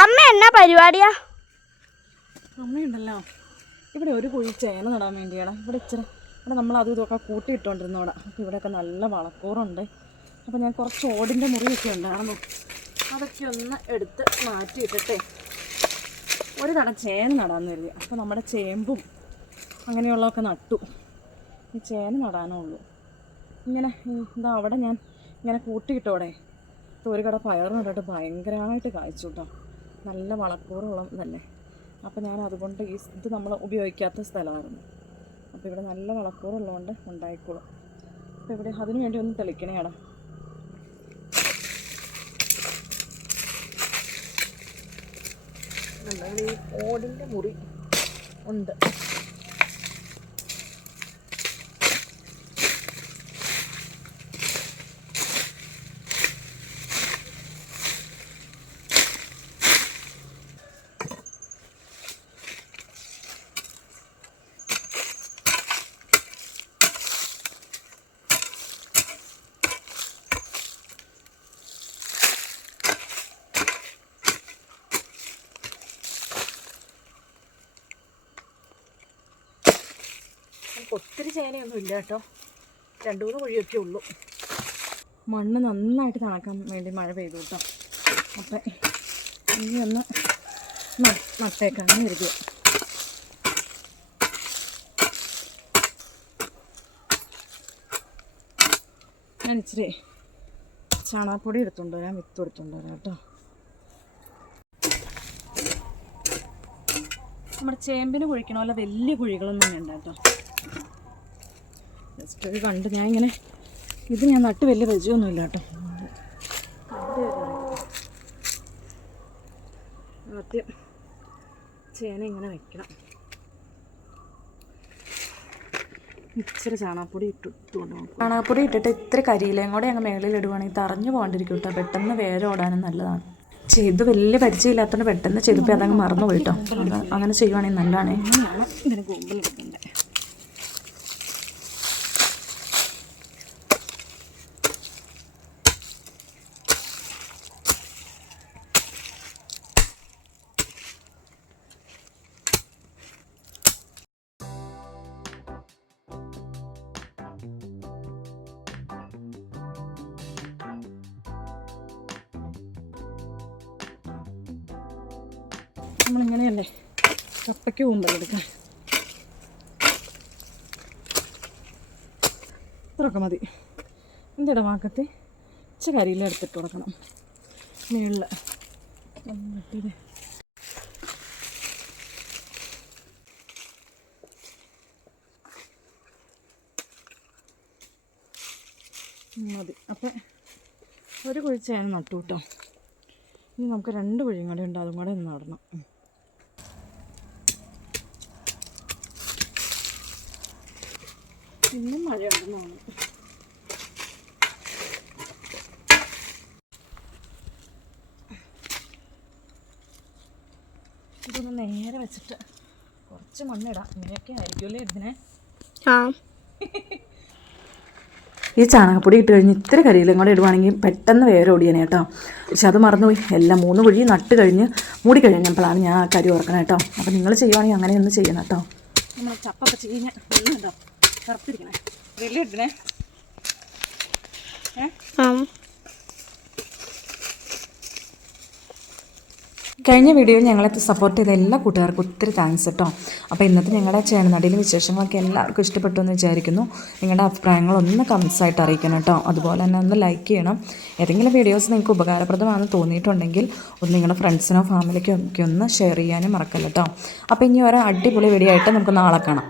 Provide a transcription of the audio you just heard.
അമ്മ എന്നാ പരിപാടിയാ? അമ്മയുണ്ടല്ലോ. ഇവിടെ ഒരു കുഴി ചേന നടാൻ വേണ്ടിയാണ്. ഇവിടെ ഇച്ചിരി ഇവിടെ നമ്മൾ അതും ഇതൊക്കെ കൂട്ടിയിട്ടോണ്ടിരുന്നോടെ അപ്പോൾ ഇവിടെയൊക്കെ നല്ല വളക്കൂറുണ്ട്. അപ്പോൾ ഞാൻ കുറച്ച് ഓടിന്റെ മുറിയൊക്കെ ഉണ്ടായിരുന്നു അതൊക്കെ ഒന്ന് എടുത്ത് മാറ്റിയിട്ടെ ഒരു തടം ചേന നടാൻ കരുതി. അപ്പോൾ നമ്മുടെ ചേമ്പും അങ്ങനെയുള്ളതൊക്കെ നട്ടു. ഈ ചേന നടാനേ ഉള്ളൂ. ഇങ്ങനെ എന്താ അവിടെ ഞാൻ ഇങ്ങനെ കൂട്ടിയിട്ടോടെ. ഒരു കട പയർ നട്ടിട്ട് ഭയങ്കരമായിട്ട് കായ്ച്ചു കേട്ടോ. നല്ല വളക്കൂറുള്ള തന്നെ അപ്പോൾ ഞാൻ അതുകൊണ്ട് ഈ ഇത് നമ്മൾ ഉപയോഗിക്കാത്ത സ്ഥലമായിരുന്നു. അപ്പോൾ ഇവിടെ നല്ല വളക്കൂറുള്ളതുകൊണ്ട് ഉണ്ടായിക്കോളും. അപ്പോൾ ഇവിടെ അതിന് വേണ്ടി ഒന്ന് തെളിക്കണേ നമ്മുടെ ഈ ഓടിന്റെ മുറി ഉണ്ട്. ഒത്തിരി ചേനയൊന്നും ഇല്ല കേട്ടോ. രണ്ട് മൂന്ന് കുഴിയൊക്കെ ഉള്ളൂ. മണ്ണ് നന്നായിട്ട് തണക്കാൻ വേണ്ടി മഴ പെയ്തു കേട്ടോ. അപ്പം ഇനി ഒന്ന് ന- നട്ടേക്കാന്ന് കരുതുക ഞാൻ ഇച്ചിരി ചാണകപ്പൊടി എടുത്തുകൊണ്ട് വരാം വിത്ത് എടുത്തുകൊണ്ട് വരാം കേട്ടോ. നമ്മുടെ ചേമ്പിന് കുഴിക്കണ പോലെ വലിയ കുഴികളൊന്നും വേണ്ട കേട്ടോ. ജസ്റ്റ് ഒരു കണ്ട് ഞാൻ ഇങ്ങനെ ഇത് ഞാൻ നട്ട് വലിയ പരിചയമൊന്നുമില്ല കേട്ടോ. ആദ്യം ചേന ഇങ്ങനെ വെക്കണം. ഇച്ചിരി ചാണകപ്പൊടി ഇട്ട് ഇട്ടുകൊണ്ട് നോക്കും ചാണകപ്പൊടി ഇട്ടിട്ട് ഇത്തിരി കരിയിലയും കൂടെ അങ്ങ് മേളിൽ ഇടുവാണെങ്കിൽ തറഞ്ഞു പോകാണ്ടിരിക്കും കേട്ടോ. പെട്ടെന്ന് വേറെ ഓടാനും നല്ലതാണ്. ചെയ്ത് വലിയ പരിചയമില്ലാത്തതുകൊണ്ട് പെട്ടെന്ന് ചെയ്തപ്പോൾ അതങ്ങ് മറന്നു പോയിട്ടോ അങ്ങനെ ചെയ്യുവാണെങ്കിൽ നല്ലതാണ്. ഇങ്ങനെ കൂമ്പൽ നമ്മളിങ്ങനെയല്ലേ? കപ്പയ്ക്ക് എടുക്കാം ഇത്രയൊക്കെ മതി. ഇതിന്റെ വാക്കത്തി? ഇച്ചിരി കരിയില എടുത്തിട്ട് കൊടുക്കണം. മുകളിൽ മതി. അപ്പം ഒരു കുഴിച്ചാണ് നട്ടു കേട്ടോ. ഇനി നമുക്ക് രണ്ട് കുഴിയും കൂടെ ഉണ്ട്. അതും കൂടെ ഒന്ന് നടണം. ഇന്നും തോന്നുന്നു ഇതൊന്ന് നേരെ വെച്ചിട്ട് കുറച്ച് മണ്ണിടാം. ഇങ്ങനെയൊക്കെ ആയിരിക്കുമല്ലേ ഇതിനെ? ആ. ഈ ചാണകപ്പൊടി ഇട്ട് കഴിഞ്ഞ് ഇത്ര കരിയിലും കൂടെ ഇടുവാണെങ്കിൽ പെട്ടെന്ന് വേറെ ഓടിയനെ കേട്ടോ. പക്ഷെ അത് മറന്നുപോയി. എല്ലാം മൂന്ന് കുഴി നട്ട് കഴിഞ്ഞ് മൂടി കഴിഞ്ഞപ്പോഴാണ് ഞാൻ ആ കരി ഓർക്കണം കേട്ടോ. അപ്പോൾ നിങ്ങൾ ചെയ്യുവാണെങ്കിൽ അങ്ങനെ ഒന്ന് ചെയ്യണം കേട്ടോ. നമ്മൾ ചപ്പൊക്കെ ചെയ്യുന്ന കറുത്തിരിക്കണേ വലിയ ഇടണേ. ഏ? കഴിഞ്ഞ വീഡിയോയിൽ ഞങ്ങളെ സപ്പോർട്ട് ചെയ്ത എല്ലാ കൂട്ടുകാർക്കും ഒത്തിരി താങ്ക്സ് കേട്ടോ അപ്പോൾ ഇന്നത്തെ ഞങ്ങളുടെ ചേനനടിയിലെ വിശേഷങ്ങളൊക്കെ എല്ലാവർക്കും ഇഷ്ടപ്പെട്ടു എന്ന് വിചാരിക്കുന്നു. നിങ്ങളുടെ അഭിപ്രായങ്ങളൊന്ന് കമൻസ് ആയിട്ട് അറിയിക്കണം കേട്ടോ അതുപോലെ തന്നെ ഒന്ന് ലൈക്ക് ചെയ്യണം. ഏതെങ്കിലും വീഡിയോസ് നിങ്ങൾക്ക് ഉപകാരപ്രദമാണെന്ന് തോന്നിയിട്ടുണ്ടെങ്കിൽ ഒന്ന് നിങ്ങളുടെ ഫ്രണ്ട്സിനോ ഫാമിലിക്കോ ഒക്കെ ഒന്ന് ഷെയർ ചെയ്യാനും മറക്കല്ല കേട്ടോ അപ്പോൾ ഇനി ഒരു അടിപൊളി വീഡിയോ ആയിട്ട് നമുക്ക് നാളെ കാണാം.